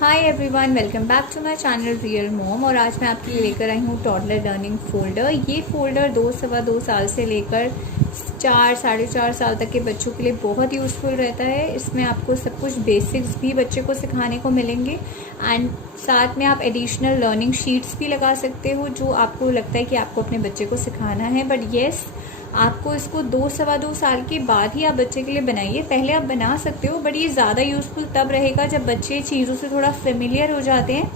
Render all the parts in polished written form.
Hi everyone, welcome back to my channel real mom. और आज मैं आपके लिए लेकर आई हूँ टॉडलर लर्निंग फोल्डर। ये फोल्डर 2 साल से लेकर 4-4.5 साल तक के बच्चों के लिए बहुत यूज़फुल रहता है। इसमें आपको सब कुछ बेसिक्स भी बच्चे को सिखाने को मिलेंगे एंड साथ में आप एडिशनल लर्निंग शीट्स भी लगा सकते हो जो आपको लगता है कि आपको अपने बच्चे को सिखाना है। बट येस, आपको इसको 2-2.25 साल के बाद ही आप बच्चे के लिए बनाइए। पहले आप बना सकते हो, बट ये ज़्यादा यूज़फुल तब रहेगा जब बच्चे चीज़ों से थोड़ा फेमिलियर हो जाते हैं,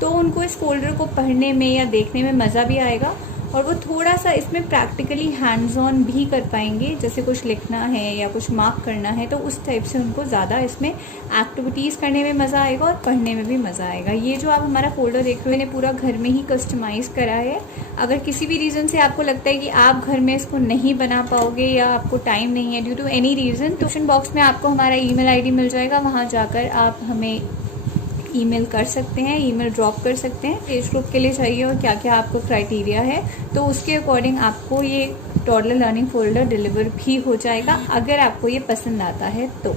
तो उनको इस फोल्डर को पढ़ने में या देखने में मज़ा भी आएगा और वो थोड़ा सा इसमें प्रैक्टिकली हैंड्स ऑन भी कर पाएंगे। जैसे कुछ लिखना है या कुछ मार्क करना है तो उस टाइप से उनको ज़्यादा इसमें एक्टिविटीज़ करने में मज़ा आएगा और पढ़ने में भी मज़ा आएगा। ये जो आप हमारा फोल्डर देख रहे हो, मैंने पूरा घर में ही कस्टमाइज़ करा है। अगर किसी भी रीज़न से आपको लगता है कि आप घर में इसको नहीं बना पाओगे या आपको टाइम नहीं है ड्यू टू एनी रीज़न, तो डिस्क्रिप्शन बॉक्स में आपको हमारा ईमेल आईडी मिल जाएगा। वहाँ जाकर आप हमें ईमेल कर सकते हैं, ईमेल ड्रॉप कर सकते हैं एज ग्रुप के लिए चाहिए और क्या क्या आपको क्राइटेरिया है, तो उसके अकॉर्डिंग आपको ये टॉडलर लर्निंग फोल्डर डिलीवर भी हो जाएगा अगर आपको ये पसंद आता है तो।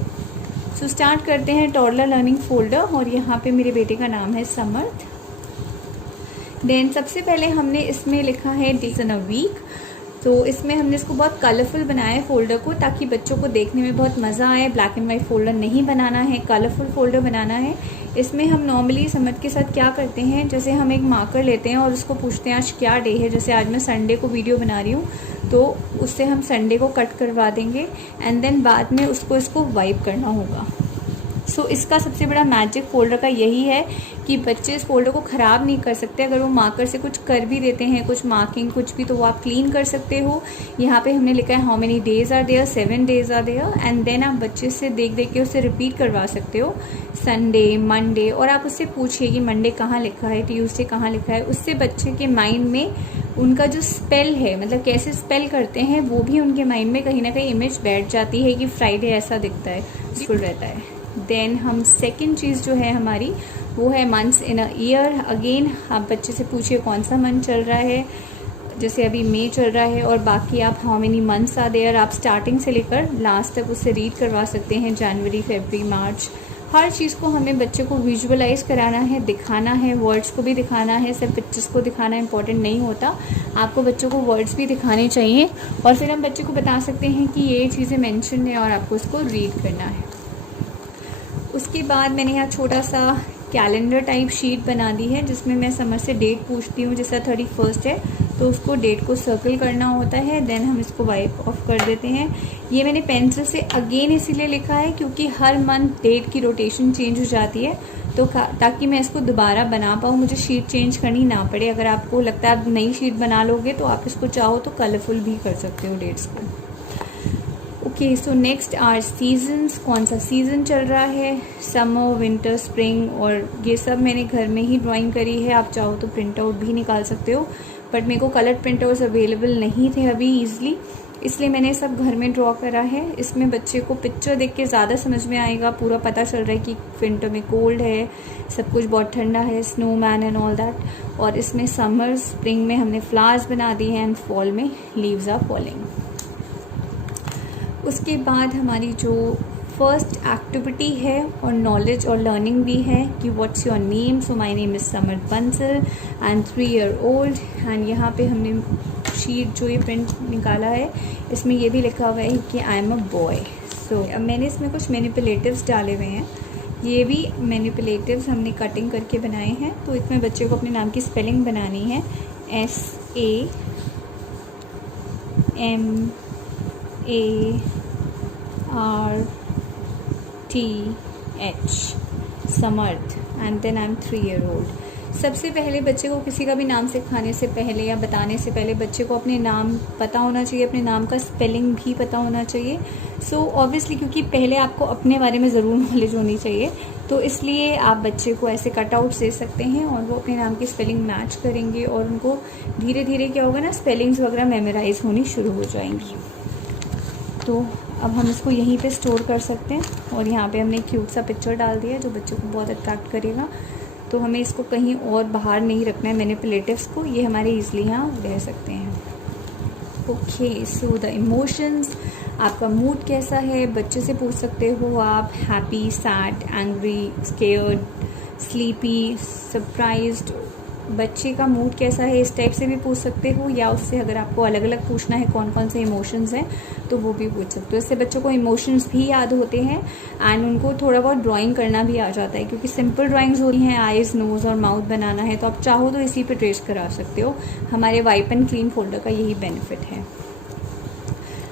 सो स्टार्ट करते हैं टॉडलर लर्निंग फोल्डर। और यहाँ पे मेरे बेटे का नाम है समर्थ। देन सबसे पहले हमने इसमें लिखा है डेज इन अ वीक। तो इसमें हमने इसको बहुत कलरफुल बनाया है फोल्डर को, ताकि बच्चों को देखने में बहुत मज़ा आए। ब्लैक एंड वाइट फोल्डर नहीं बनाना है, कलरफुल फोल्डर बनाना है। इसमें हम नॉर्मली समझ के साथ क्या करते हैं, जैसे हम एक मार्कर लेते हैं और उसको पूछते हैं आज क्या डे है। जैसे आज मैं संडे को वीडियो बना रही हूँ तो उससे हम संडे को कट करवा देंगे एंड देन बाद में इसको वाइप करना होगा। सो इसका सबसे बड़ा मैजिक फोल्डर का यही है कि बच्चे इस फोल्डर को ख़राब नहीं कर सकते। अगर वो मार्कर से कुछ कर भी देते हैं, कुछ मार्किंग कुछ भी, तो वो आप क्लीन कर सकते हो। यहाँ पे हमने लिखा है how many days are there, 7 days are there and then आप बच्चे से देख देख के उससे रिपीट करवा सकते हो संडे, मंडे। और आप उससे पूछिए कि मंडे कहाँ लिखा है, ट्यूसडे कहाँ लिखा है। उससे बच्चे के माइंड में उनका जो स्पेल है, मतलब कैसे स्पेल करते हैं, वो भी उनके माइंड में कहीं ना कहीं इमेज बैठ जाती है कि फ्राइडे ऐसा दिखता है, यूजफुल रहता है। देन हम सेकंड चीज़ जो है हमारी वो है months in a year. Again आप बच्चे से पूछिए कौन सा मंथ चल रहा है। जैसे अभी मई चल रहा है और बाकी आप how many months are there, आप स्टार्टिंग से लेकर लास्ट तक उससे रीड करवा सकते हैं। जनवरी, फरवरी, मार्च, हर चीज़ को हमें बच्चे को विजुअलाइज कराना है, दिखाना है, वर्ड्स को भी दिखाना है। सिर्फ पिक्चर्स को दिखाना इंपॉर्टेंट नहीं होता, आपको बच्चों को वर्ड्स भी दिखाने चाहिए और फिर हम बच्चे को बता सकते हैं कि ये चीज़ें मेंशन है और आपको उसको रीड करना है। उसके बाद मैंने यहाँ छोटा सा कैलेंडर टाइप शीट बना दी है जिसमें मैं समर से डेट पूछती हूँ। जैसा 31 है तो उसको डेट को सर्कल करना होता है, देन हम इसको वाइप ऑफ कर देते हैं। ये मैंने पेंसिल से अगेन इसीलिए लिखा है क्योंकि हर मंथ डेट की रोटेशन चेंज हो जाती है, तो ताकि मैं इसको दोबारा बना पाऊँ, मुझे शीट चेंज करनी ना पड़े। अगर आपको लगता है आप नई शीट बना लोगे तो आप इसको चाहो तो कलरफुल भी कर सकते हो डेट्स को। Okay, so next are seasons. कौन सा सीज़न चल रहा है, समर, विंटर, स्प्रिंग, और ये सब मैंने घर में ही ड्राइंग करी है। आप चाहो तो प्रिंट आउट भी निकाल सकते हो, बट मेरे को कलर प्रिंट आउट्स अवेलेबल नहीं थे अभी ईजिली, इसलिए मैंने सब घर में ड्रॉ करा है। इसमें बच्चे को पिक्चर देख के ज़्यादा समझ में आएगा, पूरा पता चल रहा है कि विंटर में कोल्ड है, सब कुछ बहुत ठंडा है, स्नोमैन एंड ऑल दैट। और इसमें समर, स्प्रिंग में हमने फ्लावर्स बना दी हैं एंड फॉल में लीव्स आर फॉलिंग। उसके बाद हमारी जो फर्स्ट एक्टिविटी है और नॉलेज और लर्निंग भी है कि what's your name. So my name is Samarth Bansal, I am 3 year old। And यहाँ पे हमने शीट जो ये प्रिंट निकाला है इसमें ये भी लिखा हुआ है कि आई एम अ बॉय। सो अब मैंने इसमें कुछ मैनिपुलेटिव्स डाले हुए हैं। ये भी मैनिपुलेटिव्स हमने कटिंग करके बनाए हैं। तो इसमें बच्चे को अपने नाम की स्पेलिंग बनानी है, SAMARTH, Samarth, and then I am 3 year old। सबसे पहले बच्चे को किसी का भी नाम सिखाने से पहले या बताने से पहले बच्चे को अपने नाम पता होना चाहिए, अपने नाम का स्पेलिंग भी पता होना चाहिए। सो ऑब्वियसली क्योंकि पहले आपको अपने बारे में ज़रूर नॉलेज होनी चाहिए, तो इसलिए आप बच्चे को ऐसे कटआउट्स दे सकते हैं और वो अपने नाम की स्पेलिंग मैच करेंगे और उनको धीरे धीरे क्या होगा ना, स्पेलिंग्स वगैरह मेमोराइज होनी शुरू हो जाएंगी। तो अब हम इसको यहीं पे स्टोर कर सकते हैं और यहाँ पे हमने क्यूट सा पिक्चर डाल दिया जो बच्चों को बहुत अट्रैक्ट करेगा। तो हमें इसको कहीं और बाहर नहीं रखना है मैनिपुलेटिव्स को, ये हमारे ईजिली यहाँ रह सकते हैं। ओके, सो द इमोशंस, आपका मूड कैसा है बच्चे से पूछ सकते हो आप, happy, sad, angry, scared, sleepy, surprised, बच्चे का मूड कैसा है, इस टाइप से भी पूछ सकते हो, या उससे अगर आपको अलग अलग पूछना है कौन कौन से इमोशंस हैं तो वो भी पूछ सकते हो। इससे बच्चों को इमोशंस भी याद होते हैं एंड उनको थोड़ा बहुत ड्राइंग करना भी आ जाता है, क्योंकि सिंपल ड्राइंग्स होती हैं, आइज़, नोज़ और माउथ बनाना है, तो आप चाहो तो इसी पे ट्रेस करा सकते हो। हमारे वाइप एंड क्लीन फोल्डर का यही बेनिफिट है।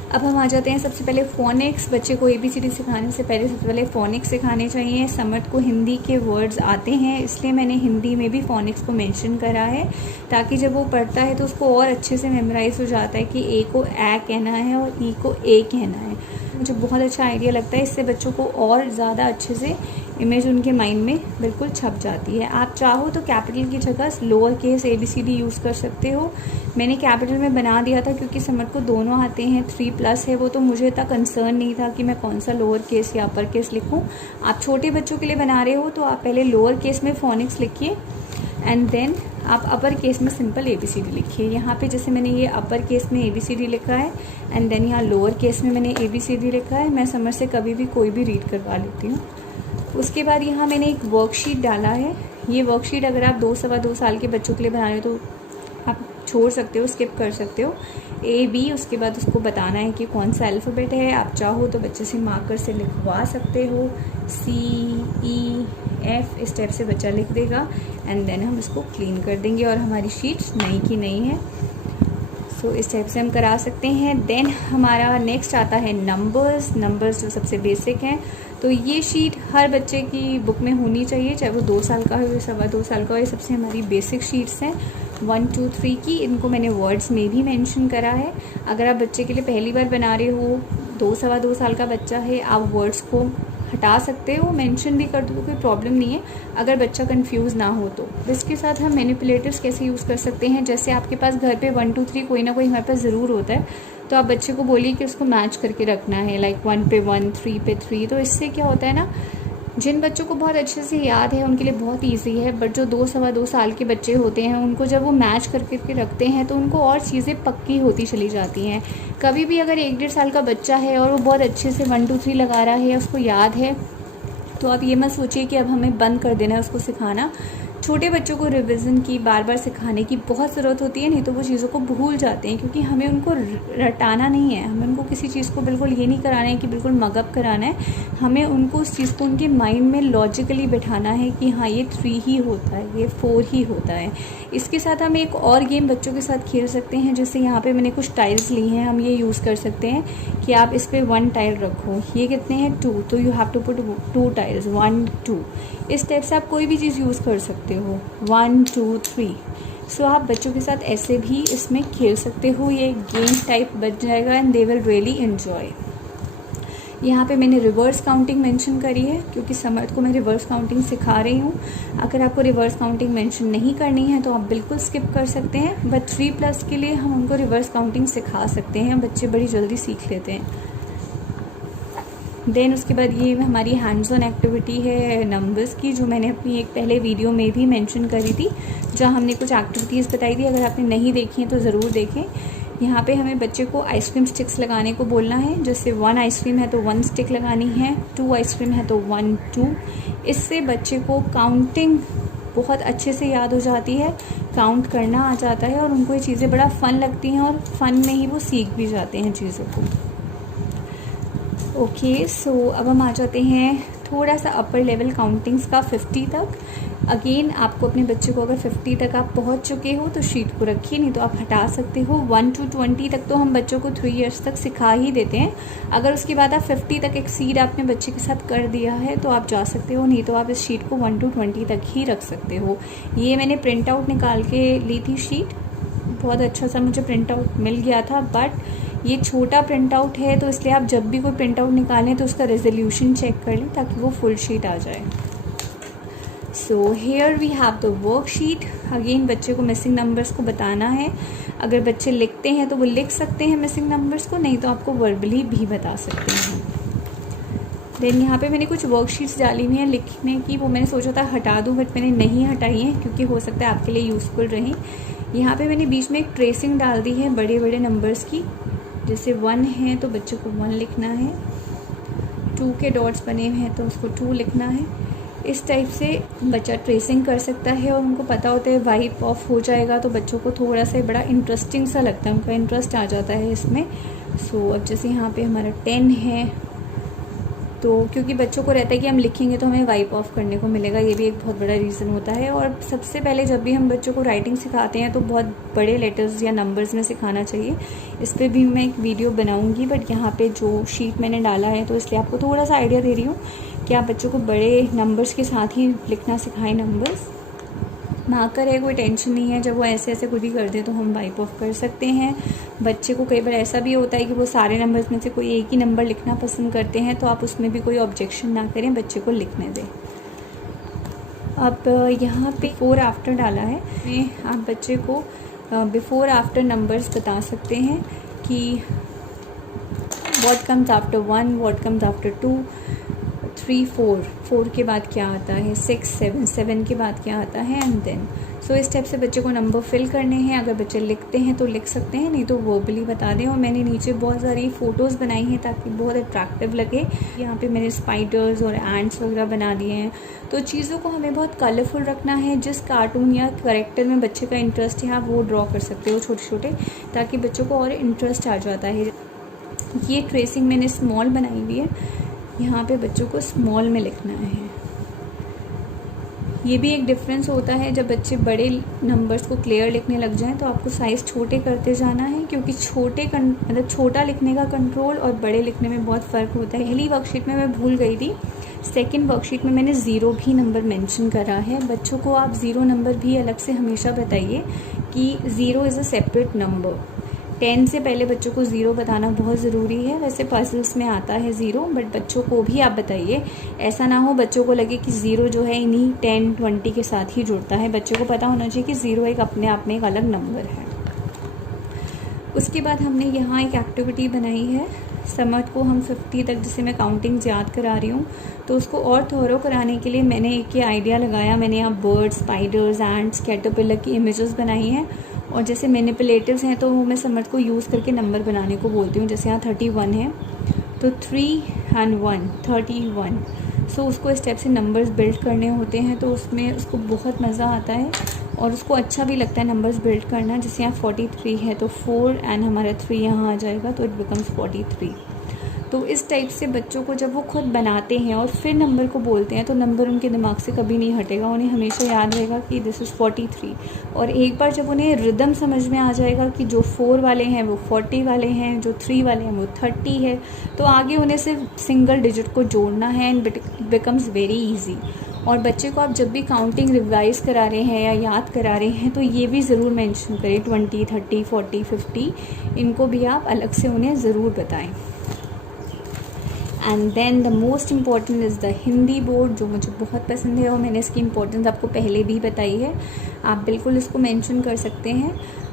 अब हम आ जाते हैं सबसे पहले फोनिक्स। बच्चे को ABCD सिखाने से पहले सबसे पहले फोनिक्स सिखाने चाहिए। समर्थ को हिंदी के वर्ड्स आते हैं, इसलिए मैंने हिंदी में भी फोनिक्स को मेंशन करा है, ताकि जब वो पढ़ता है तो उसको और अच्छे से मेमोराइज हो जाता है कि ए को ए कहना है और ई को ए कहना है। मुझे बहुत अच्छा आइडिया लगता है, इससे बच्चों को और ज़्यादा अच्छे से इमेज उनके माइंड में बिल्कुल छप जाती है। आप चाहो तो कैपिटल की जगह लोअर केस ABCD यूज़ कर सकते हो। मैंने कैपिटल में बना दिया था क्योंकि समर्थ को दोनों आते हैं, 3+ है वो, तो मुझे इतना कंसर्न नहीं था कि मैं कौन सा लोअर केस या अपर केस लिखूं। आप छोटे बच्चों के लिए बना रहे हो तो आप पहले लोअर केस में फोनिक्स लिखिए एंड देन आप अपर केस में सिंपल ABCD लिखिए। यहाँ पे जैसे मैंने ये अपर केस में ABCD लिखा है एंड देन यहाँ लोअर केस में मैंने ABCD लिखा है। मैं समर्थ से कभी भी कोई भी रीड करवा लेती हूँ। उसके बाद यहाँ मैंने एक वर्कशीट डाला है। ये वर्कशीट अगर आप 2-2.25 साल के बच्चों के लिए बना रहे हो तो आप छोड़ सकते हो, स्किप कर सकते हो। AB, उसके बाद उसको बताना है कि कौन सा अल्फ़ाबेट है। आप चाहो तो बच्चे से मार्कर से लिखवा सकते हो, CEF, इस टाइप से बच्चा लिख देगा एंड देन हम इसको क्लीन कर देंगे और हमारी शीट्स नई की नई है। सो इस टाइप से हम करा सकते हैं। देन हमारा नेक्स्ट आता है नंबर्स जो सबसे बेसिक हैं। तो ये शीट हर बच्चे की बुक में होनी चाहिए, चाहे वो 2 साल का हो या 2.25 साल का हो। ये सबसे हमारी बेसिक शीट्स हैं 1, 2, 3 की। इनको मैंने वर्ड्स में भी मेंशन करा है। अगर आप बच्चे के लिए पहली बार बना रहे हो, 2-2.25 साल का बच्चा है, आप वर्ड्स को हटा सकते हो, मेंशन भी कर दो, कोई प्रॉब्लम नहीं है, अगर बच्चा कंफ्यूज ना हो तो। इसके साथ हम मैनिपुलेटर्स कैसे यूज़ कर सकते हैं, जैसे आपके पास घर पे 1, 2, 3 कोई ना कोई हमारे पास ज़रूर होता है, तो आप बच्चे को बोलिए कि उसको मैच करके रखना है, लाइक 1 पे 1, 3 पे 3। तो इससे क्या होता है ना, जिन बच्चों को बहुत अच्छे से याद है उनके लिए बहुत इजी है, बट जो 2-2.25 साल के बच्चे होते हैं उनको जब वो मैच करके रखते हैं तो उनको और चीज़ें पक्की होती चली जाती हैं। कभी भी अगर 1-1.5 साल का बच्चा है और वो बहुत अच्छे से 1, 2, 3 लगा रहा है, उसको याद है, तो आप ये मत सोचिए कि अब हमें बंद कर देना है उसको सिखाना। छोटे बच्चों को रिवीजन की, बार बार सिखाने की बहुत ज़रूरत होती है, नहीं तो वो चीज़ों को भूल जाते हैं, क्योंकि हमें उनको रटाना नहीं है, हमें उनको किसी चीज़ को बिल्कुल ये नहीं कराना है कि बिल्कुल मगअप कराना है। हमें उनको उस चीज़ को उनके माइंड में लॉजिकली बिठाना है कि हाँ ये 3 ही होता है, ये 4 ही होता है। इसके साथ हम एक और गेम बच्चों के साथ खेल सकते हैं, जैसे यहाँ पे मैंने कुछ टाइल्स ली हैं, हम ये यूज़ कर सकते हैं कि आप इस पर 1 टाइल रखो। ये कितने हैं 2, तो you have to put 2 tiles, 1, 2। इस टाइप से आप कोई भी चीज़ यूज़ कर सकते हो, 1, 2, 3। सो आप बच्चों के साथ ऐसे भी इसमें खेल सकते हो, ये गेम टाइप बन जाएगा and they will really enjoy. यहाँ पे मैंने रिवर्स काउंटिंग मेंशन करी है क्योंकि समर्थ को मैं रिवर्स काउंटिंग सिखा रही हूँ। अगर आपको रिवर्स काउंटिंग मेंशन नहीं करनी है तो आप बिल्कुल स्किप कर सकते हैं, बट 3+ के लिए हम उनको रिवर्स काउंटिंग सिखा सकते हैं, बच्चे बड़ी जल्दी सीख लेते हैं। देन उसके बाद ये हमारी हैंड्स ऑन एक्टिविटी है नंबर्स की, जो मैंने अपनी एक पहले वीडियो में भी मेंशन करी थी, जहाँ हमने कुछ एक्टिविटीज़ बताई थी। अगर आपने नहीं देखी हैं तो ज़रूर देखें। यहाँ पे हमें बच्चे को आइसक्रीम स्टिक्स लगाने को बोलना है, जैसे 1 आइसक्रीम है तो 1 स्टिक लगानी है, 2 आइसक्रीम है तो 1, 2। इससे बच्चे को काउंटिंग बहुत अच्छे से याद हो जाती है, काउंट करना आ जाता है और उनको ये चीज़ें बड़ा फ़न लगती हैं और फ़न में ही वो सीख भी जाते हैं चीज़ों को। ओके, सो अब हम आ जाते हैं थोड़ा सा अपर लेवल काउंटिंग्स का 50 तक। अगेन आपको अपने बच्चे को अगर 50 तक आप पहुंच चुके हो तो शीट को रखिए, नहीं तो आप हटा सकते हो। 1 to 20 तक तो हम बच्चों को 3 इयर्स तक सिखा ही देते हैं। अगर उसके बाद आप 50 तक एक्सीड आपने बच्चे के साथ कर दिया है तो आप जा सकते हो, नहीं तो आप इस शीट को 1 to 20 तक ही रख सकते हो। ये मैंने प्रिंट आउट निकाल के ली थी शीट, बहुत अच्छा सा मुझे प्रिंट आउट मिल गया था, बट ये छोटा प्रिंट आउट है तो इसलिए आप जब भी कोई प्रिंट आउट निकालें तो उसका रेजोल्यूशन चेक कर लें ताकि वो फुल शीट आ जाए। So here we have the worksheet. Again बच्चे को मिसिंग नंबर्स को बताना है। अगर बच्चे लिखते हैं तो वो लिख सकते हैं मिसिंग नंबर्स को, नहीं तो आपको वर्बली भी बता सकते हैं। देन यहाँ पे मैंने कुछ वर्कशीट्स डाली हुई हैं लिखने की, वो मैंने सोचा था हटा दूँ बट मैंने नहीं हटाई हैं क्योंकि हो सकता है आपके लिए यूज़फुल रहें। यहाँ पे मैंने बीच में एक ट्रेसिंग डाल दी है बड़े बड़े नंबर्स की, जैसे 1 है तो बच्चों को 1 लिखना है, 2 के डॉट्स बने हुए हैं तो उसको 2 लिखना है। इस टाइप से बच्चा ट्रेसिंग कर सकता है और उनको पता होता है वाइप ऑफ हो जाएगा तो बच्चों को थोड़ा सा बड़ा इंटरेस्टिंग सा लगता है, उनका इंटरेस्ट आ जाता है इसमें। सो अब जैसे यहाँ पे हमारा 10 है, तो क्योंकि बच्चों को रहता है कि हम लिखेंगे तो हमें वाइप ऑफ करने को मिलेगा, ये भी एक बहुत बड़ा रीज़न होता है। और सबसे पहले जब भी हम बच्चों को राइटिंग सिखाते हैं तो बहुत बड़े लेटर्स या नंबर्स में सिखाना चाहिए। इस पर भी मैं एक वीडियो बनाऊंगी, बट यहाँ पे जो शीट मैंने डाला है तो इसलिए आपको थोड़ा सा आइडिया दे रही हूँ कि आप बच्चों को बड़े नंबर्स के साथ ही लिखना सिखाएं। नंबर्स मार्कर है, कोई टेंशन नहीं है, जब वो ऐसे ऐसे खुद ही कर दे तो हम वाइप ऑफ कर सकते हैं। बच्चे को कई बार ऐसा भी होता है कि वो सारे नंबर्स में से कोई एक ही नंबर लिखना पसंद करते हैं, तो आप उसमें भी कोई ऑब्जेक्शन ना करें, बच्चे को लिखने दें। अब यहाँ पे बिफोर आफ्टर डाला है, आप बच्चे को बिफोर आफ्टर नंबर्स बता सकते हैं कि what comes after 1, what comes after 2, 3, 4 के बाद क्या आता है, 6, 7 के बाद क्या आता है, एंड देन। सो इस टाइप से बच्चे को नंबर फिल करने हैं। अगर बच्चे लिखते हैं तो लिख सकते हैं, नहीं तो वर्बली बता दें। और मैंने नीचे बहुत सारी फ़ोटोज़ बनाई हैं ताकि बहुत अट्रैक्टिव लगे। यहाँ पे मैंने स्पाइडर्स और एंट्स वगैरह बना दिए हैं। तो चीज़ों को हमें बहुत कलरफुल रखना है। जिस कार्टून या करेक्टर में बच्चे का इंटरेस्ट है आप वो ड्रॉ कर सकते हो छोटे छोटे, ताकि बच्चों को और इंटरेस्ट आ जाता है। ये ट्रेसिंग मैंने स्मॉल बनाई हुई है, यहाँ पे बच्चों को स्मॉल में लिखना है। ये भी एक डिफरेंस होता है, जब बच्चे बड़े नंबर्स को क्लियर लिखने लग जाएं तो आपको साइज़ छोटे करते जाना है, क्योंकि मतलब छोटा लिखने का कंट्रोल और बड़े लिखने में बहुत फ़र्क होता है। पहली वर्कशीट में मैं भूल गई थी, सेकंड वर्कशीट में मैंने 0 भी नंबर मेंशन करा है। बच्चों को आप 0 नंबर भी अलग से हमेशा बताइए कि 0 इज़ अ सेपरेट नंबर। 10 से पहले बच्चों को 0 बताना बहुत ज़रूरी है। वैसे पजल्स में आता है 0, बट बच्चों को भी आप बताइए। ऐसा ना हो बच्चों को लगे कि 0 जो है इन्हीं 10, 20 के साथ ही जुड़ता है। बच्चों को पता होना चाहिए कि 0 एक अपने आप में एक अलग नंबर है। उसके बाद हमने यहाँ एक एक्टिविटी बनाई है। समर्थ को हम 50 तक जैसे मैं काउंटिंग्स याद करा रही हूँ, तो उसको और थोरो कराने के लिए मैंने एक ये आइडिया लगाया। मैंने यहाँ बर्ड्स, स्पाइडर्स, एंड्स, कैटरपिलर की इमेजेस बनाई हैं, और जैसे मैनिपुलेटिव्स हैं तो वो मैं समर्थ को यूज़ करके नंबर बनाने को बोलती हूँ। जैसे यहाँ 31 है तो 3 and 1, 31। सो उसको इस टाइप से नंबर्स बिल्ड करने होते हैं, तो उसमें उसको बहुत मज़ा आता है और उसको अच्छा भी लगता है नंबर्स बिल्ड करना। जैसे यहाँ 43 है तो 4 एंड हमारा 3 यहाँ आ जाएगा तो इट बिकम्स 43। तो इस टाइप से बच्चों को जब वो खुद बनाते हैं और फिर नंबर को बोलते हैं तो नंबर उनके दिमाग से कभी नहीं हटेगा। उन्हें हमेशा याद रहेगा कि दिस इज़ 43। और एक बार जब उन्हें रिदम समझ में आ जाएगा कि जो 4 वाले हैं वो 40 वाले हैं, जो 3 वाले हैं वो 30 है, तो आगे उन्हें सिर्फ सिंगल डिजिट को जोड़ना है and it becomes very easy. और बच्चे को आप जब भी काउंटिंग रिवाइज करा रहे हैं या याद करा रहे हैं तो ये भी ज़रूर मेंशन करें, 20, 30, 40, 50 इनको भी आप अलग से उन्हें ज़रूर बताएं। And then the most important is the Hindi board, जो मुझे बहुत पसंद है और मैंने इसकी इम्पोर्टेंस आपको पहले भी बताई है। आप बिल्कुल इसको मेंशन कर सकते हैं।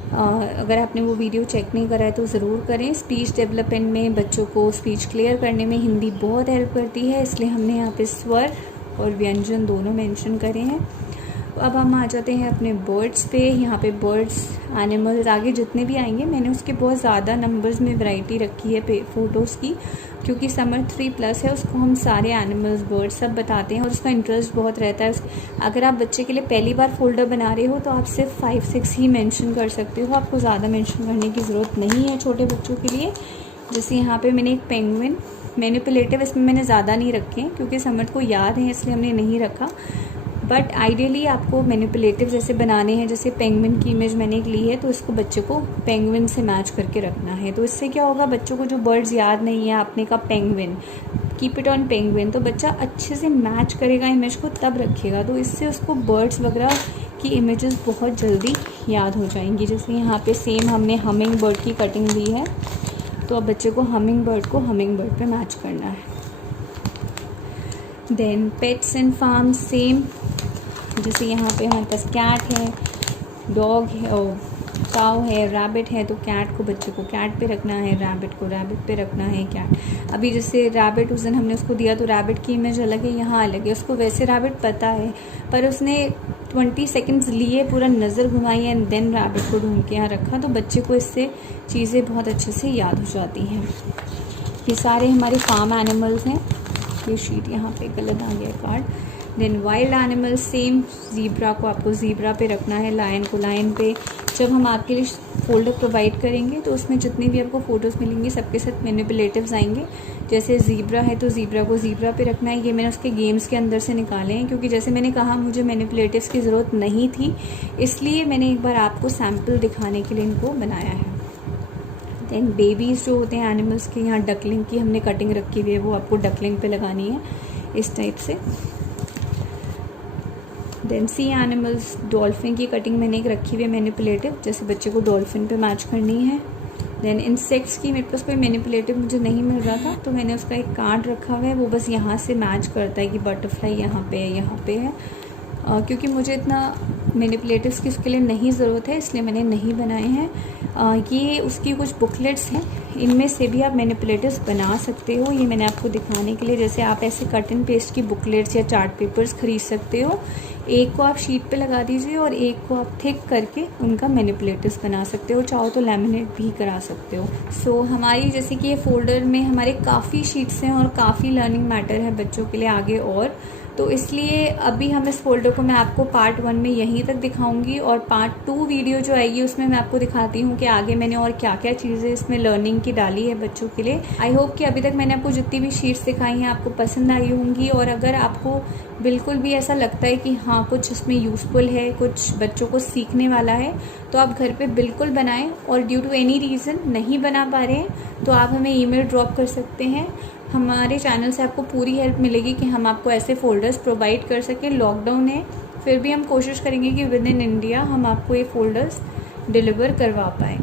अगर आपने वो वीडियो चेक नहीं करा है तो ज़रूर करें। स्पीच डेवलपमेंट में बच्चों को स्पीच क्लियर करने में हिंदी बहुत हेल्प करती है, इसलिए हमने यहाँ पे स्वर और व्यंजन दोनों मेंशन करे हैं। अब हम आ जाते हैं अपने बर्ड्स पे। यहाँ पे बर्ड्स, एनिमल्स आगे जितने भी आएंगे मैंने उसके बहुत ज़्यादा नंबर्स में वैरायटी रखी है फ़ोटोज़ की, क्योंकि समर्थ 3+ है, उसको हम सारे एनिमल्स, बर्ड्स सब बताते हैं और उसका इंटरेस्ट बहुत रहता है। अगर आप बच्चे के लिए पहली बार फोल्डर बना रहे हो तो आप सिर्फ 5-6 ही मेंशन कर सकते हो, आपको ज़्यादा मेंशन करने की ज़रूरत नहीं है छोटे बच्चों के लिए। जैसे यहाँ पे मैंने एक पेंगुइन, मैनिपुलेटिव इसमें मैंने ज़्यादा नहीं रखे क्योंकि समर्थ को याद है इसलिए हमने नहीं रखा, बट आइडियली आपको मैनिपुलेटिव जैसे बनाने हैं। जैसे पेंगुइन की इमेज मैंने एक ली है तो इसको बच्चे को पेंगुइन से मैच करके रखना है। तो इससे क्या होगा, बच्चों को जो बर्ड्स याद नहीं है, आपने कहा penguin, keep it on penguin, तो बच्चा अच्छे से मैच करेगा इमेज को तब रखेगा, तो इससे उसको बर्ड्स वगैरह की इमेजेस बहुत जल्दी याद हो जाएंगी। जैसे यहाँ पे सेम हमने हमिंग बर्ड की कटिंग दी है, तो अब बच्चे को हमिंग बर्ड को हमिंग बर्ड पे मैच करना है। Then pets and farm same, जैसे यहाँ पे हमारे पास कैट है, डॉग है और काऊ है, रैबिट है, तो कैट को बच्चे को कैट पे रखना है, रैबिट को रैबिट पे रखना है। कैट अभी जैसे रैबिट उस दिन हमने उसको दिया तो रैबिट की इमेज अलग है, यहाँ अलग है। उसको वैसे रैबिट पता है पर उसने 20 सेकेंड्स लिए, पूरा नज़र घुमाई एंड देन रैबिट को ढूंढ के यहाँ रखा, तो बच्चे को इससे चीज़ें बहुत अच्छे से याद हो जाती हैं। ये सारे हमारे फार्म एनिमल्स हैं। ये शीट यहाँ पे गलत आ गया card, then wild animal, same zebra को आपको ज़ीब्रा पे रखना है, लायन को लायन पे। जब हम आपके लिए फोल्डर प्रोवाइड करेंगे तो उसमें जितनी भी आपको फ़ोटोज़ मिलेंगी सबके साथ मैनिपुलेटिव्स आएंगे। जैसे ज़ीब्रा है तो ज़ीब्रा को ज़ीब्रा पे रखना है। ये मैंने उसके गेम्स के अंदर से निकाले हैं, क्योंकि जैसे मैंने कहा मुझे मैनिपुलेटिव्स की ज़रूरत नहीं थी, इसलिए मैंने एक बार आपको सैम्पल दिखाने के लिए इनको बनाया है। देन बेबीज़ जो होते हैं एनिमल्स के, यहाँ डकलिंग की हमने कटिंग रखी हुई है, वो आपको डकलिंग पे लगानी है इस टाइप से। देन सी एनिमल्स, डॉल्फिन की कटिंग मैंने एक रखी हुई है मैनिपुलेटिव, जैसे बच्चे को डॉल्फिन पे मैच करनी है। देन इंसेक्ट्स की मेरे पास कोई मैनिपुलेटिव मुझे नहीं मिल रहा था, तो मैंने उसका एक कार्ड रखा हुआ है, वो बस यहाँ से मैच करता है कि बटरफ्लाई यहाँ पे है, यहाँ पे है। क्योंकि मुझे इतना मैनिपुलेटिव्स की उसके लिए नहीं ज़रूरत है, इसलिए मैंने नहीं बनाए हैं। ये उसकी कुछ बुकलेट्स हैं, इनमें से भी आप मैनिपुलेटिव्स बना सकते हो। ये मैंने आपको दिखाने के लिए, जैसे आप ऐसे कट एंड पेस्ट की बुकलेट्स या चार्ट पेपर्स खरीद सकते हो। एक को आप शीट पे लगा दीजिए और एक को आप थिक करके उनका मैनिपुलेटिव्स बना सकते हो, चाहो तो लैमिनेट भी करा सकते हो। सो हमारी जैसे कि ये फोल्डर में हमारे काफ़ी शीट्स हैं और काफ़ी लर्निंग मैटर है बच्चों के लिए आगे, और तो इसलिए अभी हम इस फोल्डर को मैं आपको पार्ट 1 में यहीं तक दिखाऊंगी, और पार्ट 2 वीडियो जो आएगी उसमें मैं आपको दिखाती हूँ कि आगे मैंने और क्या क्या चीज़ें इसमें लर्निंग की डाली है बच्चों के लिए। आई होप कि अभी तक मैंने आपको जितनी भी शीट्स दिखाई हैं आपको पसंद आई होंगी, और अगर आपको बिल्कुल भी ऐसा लगता है कि हाँ कुछ इसमें यूज़फुल है, कुछ बच्चों को सीखने वाला है, तो आप घर पे बिल्कुल बनाएं। और ड्यू टू एनी रीज़न नहीं बना पा रहे हैं तो आप हमें ईमेल ड्रॉप कर सकते हैं। हमारे चैनल से आपको पूरी हेल्प मिलेगी कि हम आपको ऐसे फ़ोल्डर्स प्रोवाइड कर सकें। लॉकडाउन है फिर भी हम कोशिश करेंगे कि विद इन इंडिया हम आपको ये फ़ोल्डर्स डिलीवर करवा पाएँ,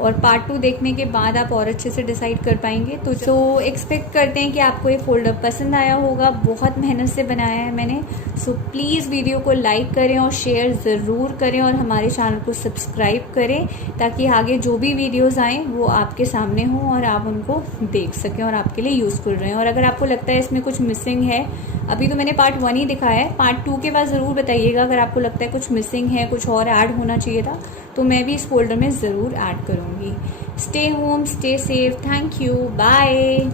और पार्ट 2 देखने के बाद आप और अच्छे से डिसाइड कर पाएंगे। तो एक्सपेक्ट करते हैं कि आपको ये फोल्डर पसंद आया होगा, बहुत मेहनत से बनाया है मैंने। सो प्लीज़ वीडियो को लाइक करें और शेयर ज़रूर करें, और हमारे चैनल को सब्सक्राइब करें, ताकि आगे जो भी वीडियोज़ आएँ वो आपके सामने हों और आप उनको देख सकें और आपके लिए यूज़फुल रहें। और अगर आपको लगता है इसमें कुछ मिसिंग है, अभी तो मैंने पार्ट 1 ही दिखाया है, पार्ट 2 के बाद ज़रूर बताइएगा अगर आपको लगता है कुछ मिसिंग है, कुछ और ऐड होना चाहिए था, तो मैं भी इस फोल्डर में ज़रूर ऐड करूँगी। Stay home, stay safe, thank you, bye.